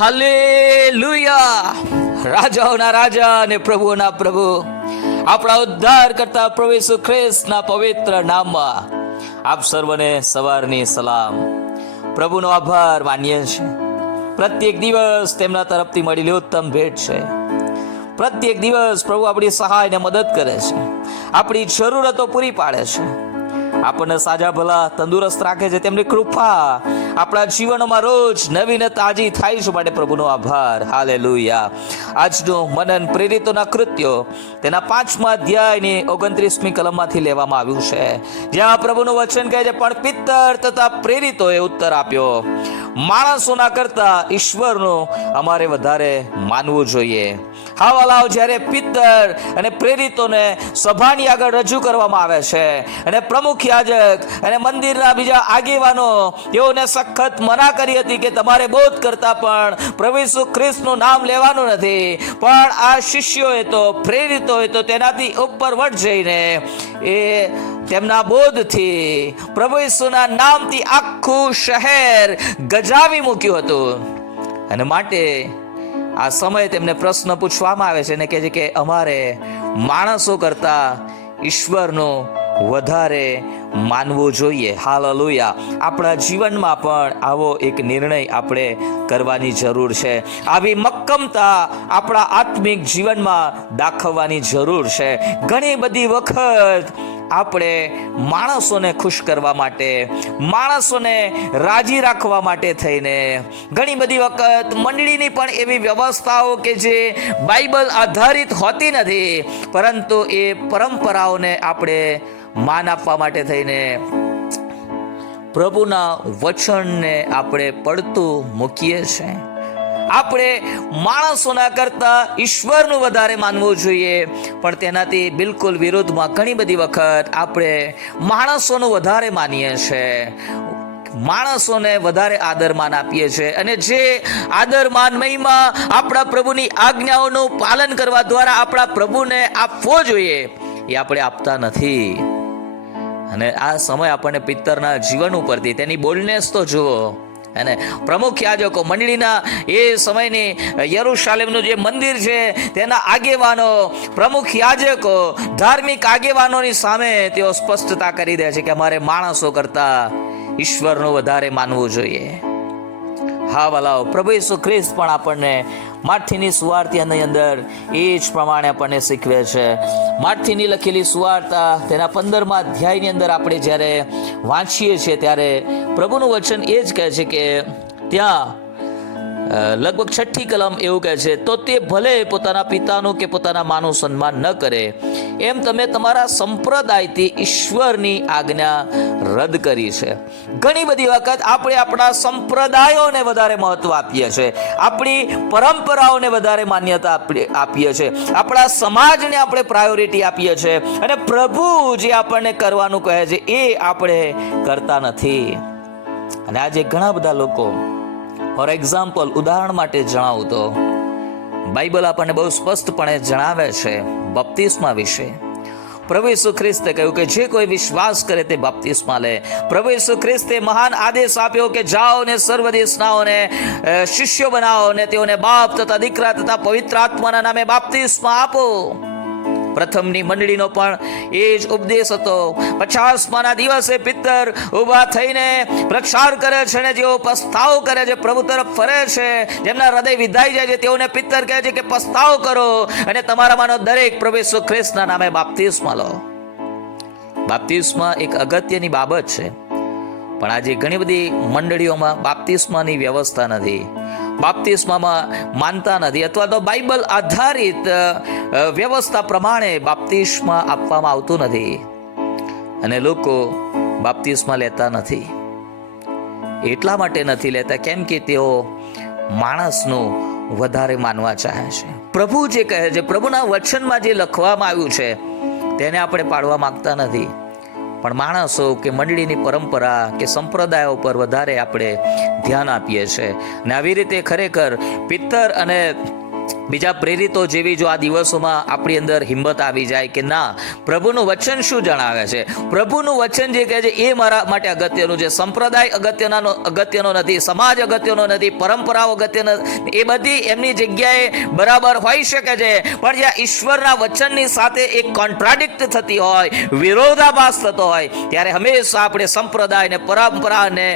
Hallelujah. રાજાઓના રાજા અને પ્રભુઓના પ્રભુ. આપણા ઉદ્ધાર કરતા પ્રભુ ખ્રિસ્તના પવિત્ર નામમાં આપ સર્વને સવારની સલામ. પ્રભુનો આભાર માનીએ છે પ્રત્યેક દિવસ તેમના તરફથી મળેલી ઉત્તમ ભેટ છે. પ્રત્યેક દિવસ પ્રભુ આપણી સહાયને મદદ કરે છે. આપણી જરૂરતો પૂરી પાડે છે. આપણને સાજા ભલા તંદુરસ્ત રાખે છે તેમની કૃપા. આપણા જીવનમાં રોજ નવી ને તાજી થાય છે માટે પ્રભુનો આભાર. હાલેલુયા. આજનું મનન પ્રેરિતોના કૃત્યો તેના પાંચમા અધ્યાયની ઓગણત્રીસમી કલમમાંથી લેવામાં આવ્યું છે. જ્યાં પ્રભુનું વચન કહે છે, પણ પિત્તર તથા પ્રેરિતોએ ઉત્તર આપ્યો. માણસોના કરતા ઈશ્વરનું અમારે વધારે માનવું જોઈએ. હા વાલાઓ જ્યારે પિત્તર અને પ્રેરિતોને સભાની આગળ રજૂ કરવામાં આવે છે. અને પ્રમુખ યાજક અને મંદિરના બીજા આગેવાનો તેઓને સખત મના કરી હતી કે તમારે બોધ કરતા પણ પ્રભુ ખ્રિસ્તનું નામ લેવાનું નથી. પણ આ શિષ્યોએ તો, પ્રેરિતોએ તો તેનાથી ઉપર વટ જઈને એ તેમના બોધથી પ્રભુ ઈસુના નામથી આખું શહેર ગજાવી મૂક્યું હતું. અને માટે આ સમયે તેમને પ્રશ્ન પૂછવામાં આવે છે અને કહે છે કે અમારે માણસો કરતા ઈશ્વરનું વધારે માનવું જોઈએ. હાલ લોયા આપણા જીવનમાં પણ આવો એક નિર્ણય આપણે કરવાની જરૂર છે. આવી મક્કમતા આપણા આત્મિક જીવનમાં દાખવવાની જરૂર છે. ઘણી બધી વખત આપણે માણસોને ખુશ કરવા માટે માણસોને રાજી રાખવા માટે થઈને ઘણી બધી વખત મંડળીની પણ એવી વ્યવસ્થાઓ કે જે બાઇબલ આધારિત હોતી નથી, પરંતુ એ પરંપરાઓને આપણે માન આપવા માટે થઈને પ્રભુના વચનને આપણે પડતું મૂકીએ છીએ. આપણે માણસોના કરતા ઈશ્વરનું વધારે માનવું જોઈએ. પણ તેનાથી બિલકુલ વિરોધમાં ઘણી બધી વખત આપણે માણસોનું વધારે માનીએ છીએ માણસોને વધારે આદર માન આપીએ છીએ અને જે આદર માન મહિમા આપણા પ્રભુની આજ્ઞાઓનું પાલન કરવા દ્વારા આપણા પ્રભુને આપવો જોઈએ, એ આપણે આપતા નથી. અને આ સમય આપણને પિત્તરના જીવન ઉપરથી, તેની બોલનેસ તો જુઓ. અને પ્રમુખ યાજકો મંડળીના એ સમયની યરુશાલેમનું જે મંદિર છે, તેના આગેવાનો, પ્રમુખ યાજકો ધાર્મિક આગેવાનોની સામે તેઓ સ્પષ્ટતા કરી દે છે કે અમારે માણસો કરતા ઈશ્વરનું વધારે માનવું જોઈએ. હા, વાલાઓ, પ્રભુ ઈસુ ખ્રિસ્ત પણ આપણને માઠીની સુવાર્તાની અંદર એ જ પ્રમાણે આપણને શીખવે છે. માઠીની લખેલી સુવાર્તા તેના પંદરમા અધ્યાયની અંદર આપણે જ્યારે વાંચીએ છીએ ત્યારે પ્રભુનું વચન એ જ કહે છે કે ત્યાં લગભગ છઠ્ઠી કલમ એવું કહે છે, તો તે ભલે પોતાના પિતાનું કે પોતાના માનું સન્માન ન કરે, એમ તમે તમારા સંપ્રદાયથી ઈશ્વરની આજ્ઞા રદ કરી છે. ઘણી બધી વખત આપણે આપણા સંપ્રદાયોને વધારે મહત્વ આપીએ છીએ આપણી પરંપરાઓને વધારે માન્યતા આપી- આપીએ છીએ આપણા સમાજને આપણે પ્રાયોરિટી આપીએ છીએ અને પ્રભુ જે આપણને કરવાનું કહે છે, એ આપણે કરતા નથી. અને આજે ઘણા બધા લોકો ફોર એક્ઝામ્પલ ઉદાહરણ માટે જણાવું તો બાઇબલ આપણને બહુ સ્પષ્ટપણે જણાવે છે બપ્તિસ્મા વિશે. પ્રભુ ઈસુ ખ્રિસ્તે કહ્યું કે જે કોઈ વિશ્વાસ કરે તે બાપ્તિસ્મા લે. પ્રભુ ઈસુ ખ્રિસ્તે મહાન આદેશ આપ્યો કે જાઓ ને સર્વ દેશનાઓને શિષ્યો બનાવો ને તેઓને બાપ તથા દીકરા તથા પવિત્ર આત્માના નામે બાપ્તિસ્મા આપો. પ્રથમની મંડળીનો પણ એ જ ઉપદેશ હતો. પચાસમાના દિવસે પિત્તર ઊભા થઈને પ્રચાર કરે છે અને જેઓ પસ્તાવ કરે છે, પ્રભુ તરફ ફરે છે, જેમના હૃદય વિધાઈ જાય છે, તેઓને પિત્તર કહે છે કે પસ્તાવ કરો અને તમારામાંનો દરેક પ્રભુ ખ્રિસ્તના નામે બાપ્તિસ્મા લો. બાપ્તિસ્મા એક અગત્યની બાબત છે. પણ આજે ઘણી બધી મંડળીઓમાં બાપ્તિસ્માની વ્યવસ્થા નથી. બાપ્તિસ્મામાં માનતા નથી અથવા તો બાઇબલ આધારિત વ્યવસ્થા પ્રમાણે બાપ્તિસ્મા આપવામાં આવતું નથી. અને લોકો બાપ્તિસ્મા લેતા નથી. એટલા માટે નથી લેતા કેમ કે તેઓ માણસનું વધારે માનવા ચાહે છે. પ્રભુ જે કહે છે, પ્રભુના વચનમાં જે લખવામાં આવ્યું છે, તેને આપણે પાડવા માંગતા નથી. પણ માણસો કે મંડળીની પરંપરા કે સંપ્રદાયો પર વધારે આપણે ધ્યાન આપીએ છીએ અને આવી રીતે ખરેખર પિત્તર અને બીજા પ્રેરિતો જેવી જો આ દિવસોમાં આપણી અંદર હિંમત આવી જાય કે ના, પ્રભુનું વચન શું જણાવે છે? પ્રભુનું વચન જે કહે છે એ મારા માટે અગત્યનું છે. સંપ્રદાય અગત્યનો અગત્યનો નથી, સમાજ અગત્યનો નથી, પરંપરાઓ અગત્યનો, એ બધી એમની જગ્યાએ બરાબર હોઈ શકે છે. પણ જ્યાં ઈશ્વરના વચનની સાથે એક કોન્ટ્રાડિક્ટ થતી હોય, વિરોધાભાસ થતો હોય, ત્યારે હંમેશા આપણે સંપ્રદાય ને પરંપરા ને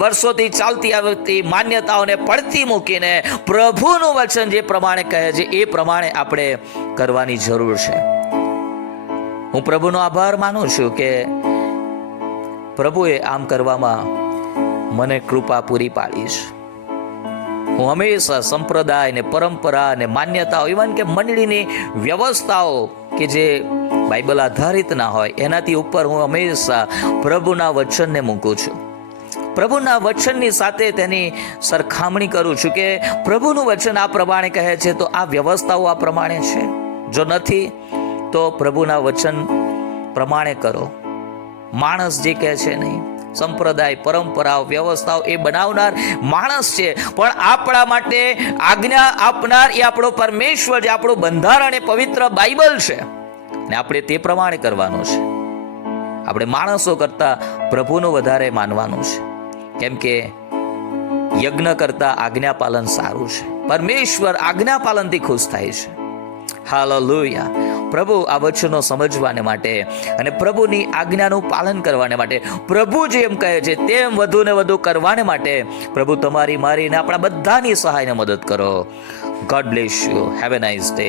વર્ષોથી ચાલતી આવતી માન્યતાઓને પડતી મૂકીને પ્રભુનું વચન જે પ્રમાણે કહે છે, એ પ્રમાણે આપણે કરવાની જરૂર છે. હું પ્રભુનો આભાર માનું છું કે પ્રભુએ આમ કરવામાં મને કૃપા પૂરી પાડી છે. હું હંમેશા સંપ્રદાય ને પરંપરા ને માન્યતાઓ ઇવન કે મંડળીની વ્યવસ્થાઓ કે જે બાઇબલ આધારિત ના હોય, એનાથી ઉપર હું હંમેશા પ્રભુના વચનને મૂકું છું. પ્રભુના વચનની સાથે તેની સરખામણી કરું છું કે પ્રભુનું વચન આ પ્રમાણે કહે છે તો આ વ્યવસ્થાઓ આ પ્રમાણે છે. જો નથી, તો પ્રભુના વચન પ્રમાણે કરો. માણસ જે કહે છે નહીં, સંપ્રદાય, પરંપરાઓ, વ્યવસ્થાઓ એ બનાવનાર માણસ છે. પણ આપણા માટે આજ્ઞા આપનાર એ આપણો પરમેશ્વર જે આપણું બંધારણ એ પવિત્ર બાઇબલ છે. ને આપણે તે પ્રમાણે કરવાનું છે. આપણે માણસો કરતાં પ્રભુનું વધારે માનવાનું છે. કેમ કે યજ્ઞ કરતા આજ્ઞા પાલન સારું છે. પરમેશ્વર આજ્ઞા પાલનથી ખુશ થાય છે. હાલેલુયા. પ્રભુ આ વચનો સમજવાને માટે અને પ્રભુની આજ્ઞાનું પાલન કરવાને માટે પ્રભુ જેમ કહે છે તેમ વધુ ને વધુ કરવાને માટે પ્રભુ તમારી મારીને આપણા બધાની સહાયને મદદ કરો. God bless you have a nice day